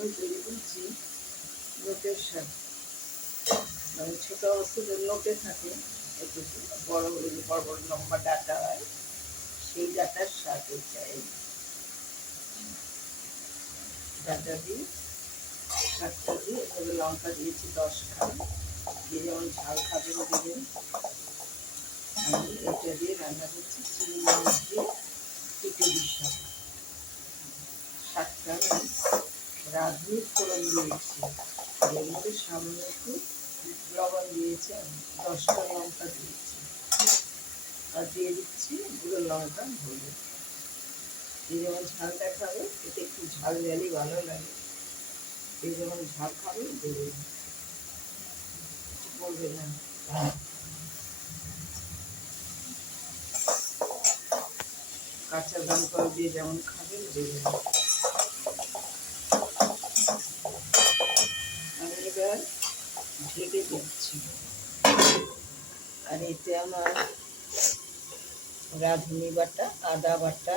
আমি তৈরি করছি নোটের শাক। মানে ছোটো অবস্থাতে নোটে থাকে, একটু বড় হলে যে বড় বড় লম্বা ডাটা হয়, সেই ডাটার শাক চাই। ডাটা দিয়ে শাকটা দিয়ে এভাবে লঙ্কা দিয়েছি 10 খান, দিয়ে যেমন ঝাল খাবেন দেবেন। আমি এটা দিয়ে রান্না করছি চিংড়ি মাছ দিয়ে খিচুড়ি শাক। শাকটা আমি রাঁধুনি ফোড়ন দিয়েছি, এর মধ্যে সামনে একটু লবণ দিয়েছি, আমি 10টা লঙ্কা দিয়েছি, আর দিয়ে দিচ্ছি গুঁড়ো লঙ্কা হলুদ। যে যেমন ঝালটা খাবে, এতে একটু ঝাল ঝালি ভালো লাগে, যে যেমন ঝাল খাবে দেবে, বলবে না। কাঁচা লঙ্কা দিয়ে যেমন খাবেন দেবেন। আমি এবার ঢেকে দিচ্ছি, আর এতে আমার রাঁধুনি বাটা, আদা বাটা,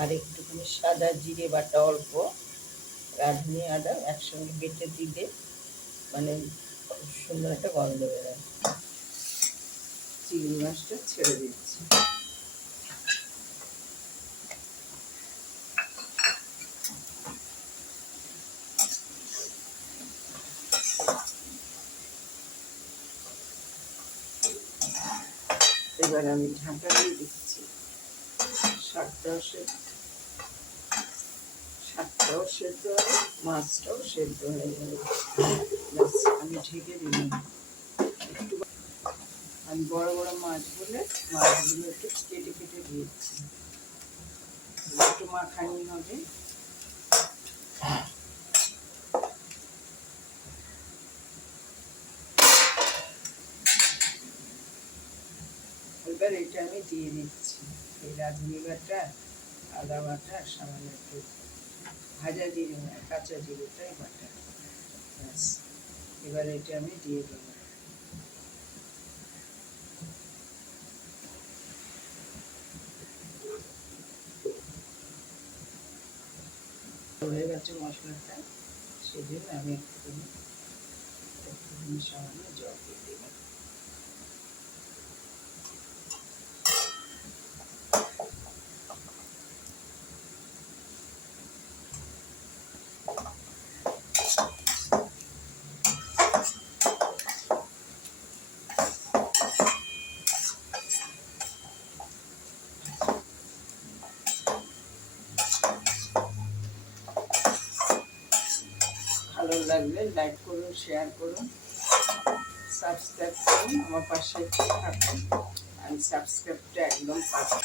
আর একটুখানি সাদা জিরে বাটা অল্প, রাঁধুনি আদা একসঙ্গে বেটে দিলে মানে সুন্দর একটা গন্ধ বেরোয়। চিংড়ি মাছটা ছেড়ে দিচ্ছি। এবার আমি ঢাকা দিয়ে দিচ্ছি। শাকটাও সেদ্ধ হবে, মাছটাও সেদ্ধ হয়ে যাবে। আমি ঢেকে দিলাম। একটু আমি বড় বড় মাছ বলে মাছগুলো একটু কেটে কেটে দিয়েছি, একটু মাখানি হবে। এবার এটা আমি দিয়ে দিচ্ছি, এই রাঁধুনি বাটা, আদা বাটা, সামান্য একটু ভাজা জিরে না কাঁচা জিরেটাই বাটা, ব্যাস। এবার এটা আমি দিয়ে দেবো। হয়ে গেছে মশলাটা, সেজন্য আমি একটুখানি সামান্য জল দিয়ে দেবো। ভালো লাগলে লাইক করুন, শেয়ার করুন, সাবস্ক্রাইব করুন, আমার পাশে থাকুন। আমি সাবস্ক্রাইবটা একদম পাচ্ছি।